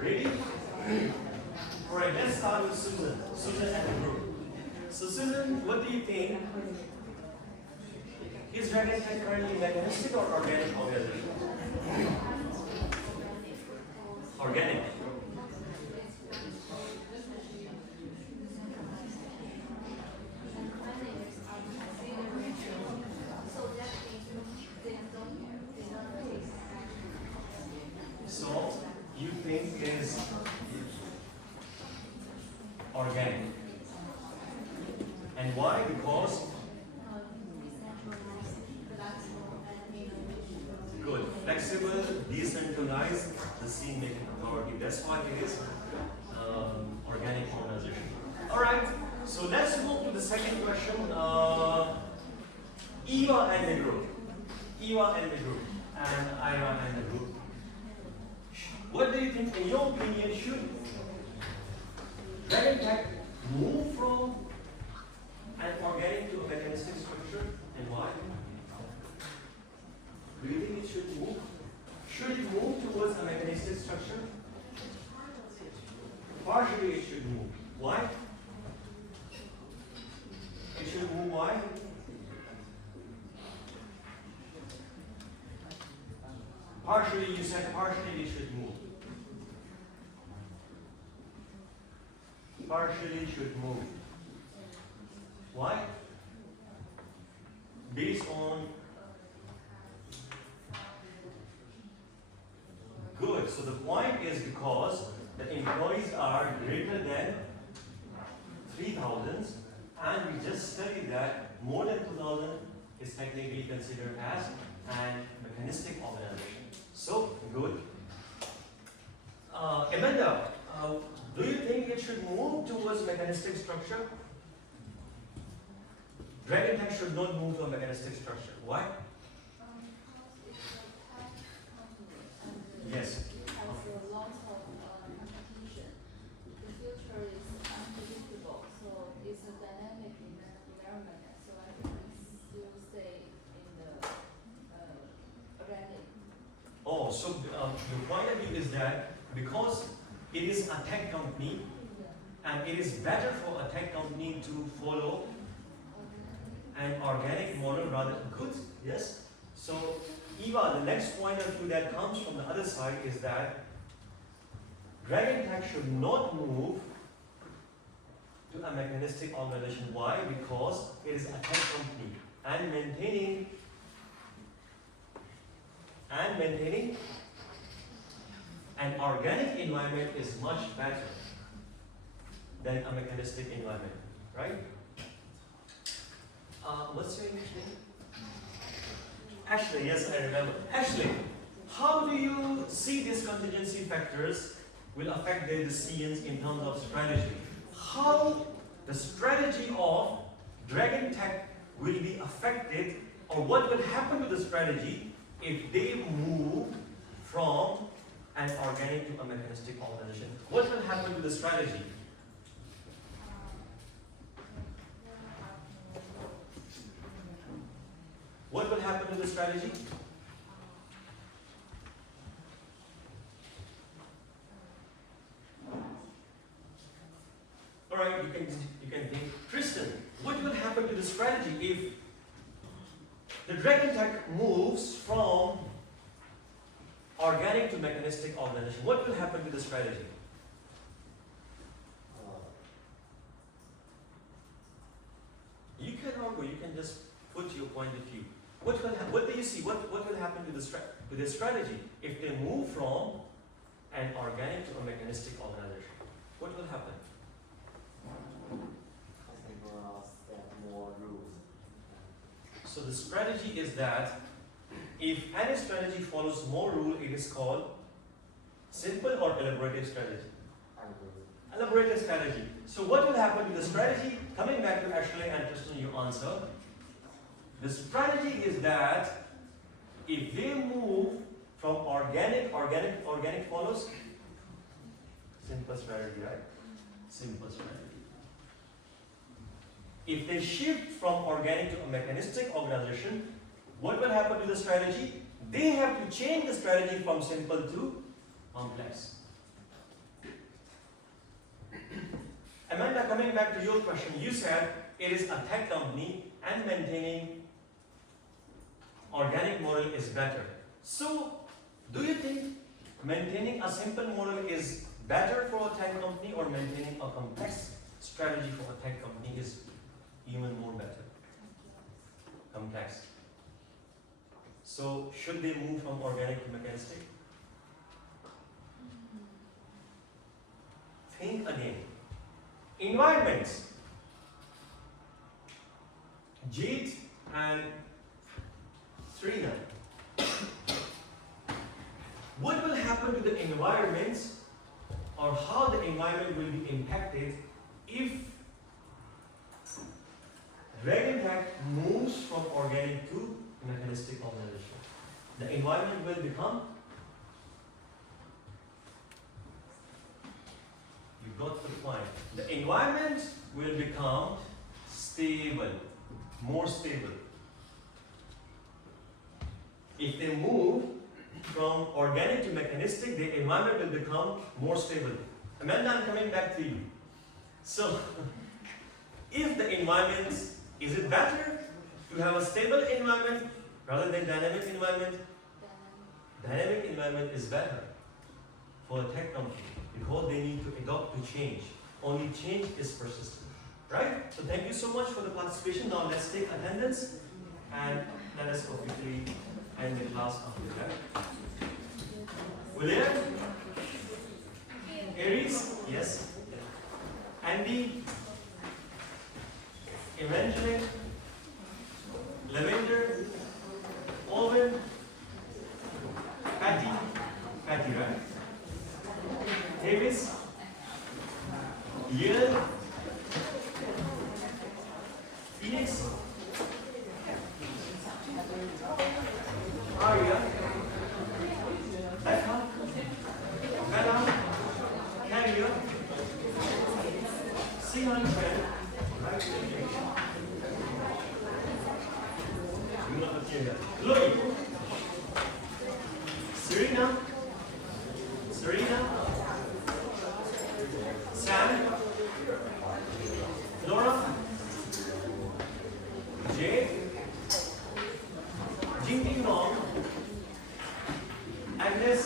Ready? Alright, let's start with Susan. Susan and the group. So Susan, what do you think? Is Dragon Tech currently mechanistic or organic organization? Organic. So you think is organic. And why? Because good, flexible, decentralized, decision-making authority. That's why it is organic organization. All right. So let's move to the second question. Eva and the group. Eva and the group. And Ira and the group. What do you think, in your opinion, should Dragon Tech move from an organic to a mechanistic structure, and why? Do you think it should move? Should it move towards a mechanistic structure? Partially it should move. Why? It should move, why? Partially, you said partially it should move. Partially should move. Why? Based on good. So the point is because the employees are greater than 3,000, and we just studied that more than 2,000 is technically considered as an mechanistic organization. So good. Amanda, do you think it should move towards mechanistic structure? Dragon Tech should not move to a mechanistic structure. Why? Yes. It has a lot of competition. The future is unpredictable, so it's a dynamic environment. So I think we still stay in the organic. Oh, so the point of view is that because it is a tech company, and it is better for a tech company to follow an organic model rather than good. Yes? So, Eva, the next point of view that comes from the other side is that Dragon Tech should not move to a mechanistic organization. Why? Because it is a tech company, and maintaining an organic environment is much better than a mechanistic environment, right? What's your English name? Ashley, yes, I remember. Ashley, how do you see these contingency factors will affect their decisions in terms of strategy? How the strategy of Dragon Tech will be affected, or what will happen to the strategy if they move from an organic to a mechanistic organization? What will happen to the strategy? What will happen to the strategy? All right, you can think. Tristan, what will happen to the strategy if the Dragon Tech moves from organic to mechanistic organization? What will happen to the strategy? You can argue. You can just put your point of view. What do you see? What will happen to the strategy if they move from an organic to a mechanistic organization? What will happen? They will set more rules. So the strategy is that if any strategy follows more rule, it is called simple or elaborative strategy. Elaborative strategy. So what will happen to the strategy? Coming back to Ashley and Tristan, you answer. The strategy is that if they move from organic follows simple strategy, right? Simple strategy. If they shift from organic to a mechanistic organization, what will happen to the strategy? They have to change the strategy from simple to complex. coming back to your question, you said it is a tech company and maintaining organic model is better. So, do you think maintaining a simple model is better for a tech company, or maintaining a complex strategy for a tech company is even more better? Complex. So, should they move from organic to mechanistic? Think again. Environments. Jeet and Serena. What will happen to the environments, or how the environment will be impacted if Dragon Tech moves from organic to mechanistic organization? The environment will become, you got the point. The environment will become stable, more stable. If they move from organic to mechanistic, the environment will become more stable. Amanda, I'm coming back to you. So, if the environment, is it better to have a stable environment rather than dynamic environment? Dynamic environment is better for a tech company because they need to adopt to change. Only change is persistent. Right? So thank you so much for the participation. Now let's take attendance and let us officially end the class after that. William? Aries? Yes. Andy? Evangeline? Lavender? Owen? Patty? Patty, right? Davis? Yale? Phoenix? Aria? Becca? Bella? Carrier? Sihan Chen? Right? You're not here yet. Chloe? Serena? Serena? Sam? Laura? Jay? Jing Long? Agnes?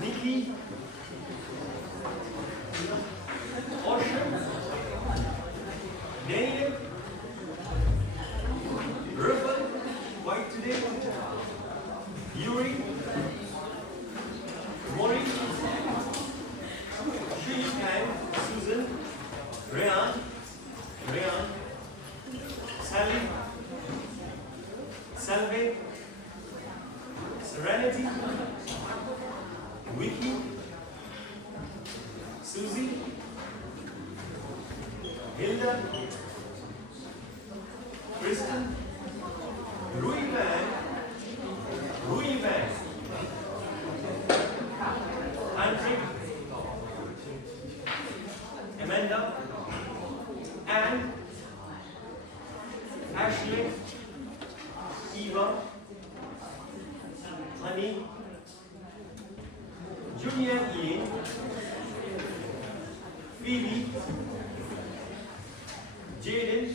Nikki? Ocean? Daniel? Ripple? White today? Yuri? Mori? Shishkan? Susan? Rayan? Sally? Salve? Serenity? Vicky? Susie? Hilda? Kristen? Rui Van? Andrew? Amanda? And Ashley? Eva? Honey? Junior Ian? Phoebe? Jaden?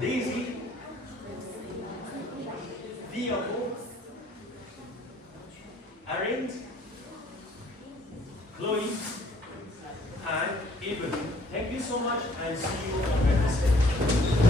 Daisy? Diego? Arendt? Chloe? And Evelyn. Thank you so much and see you on Wednesday.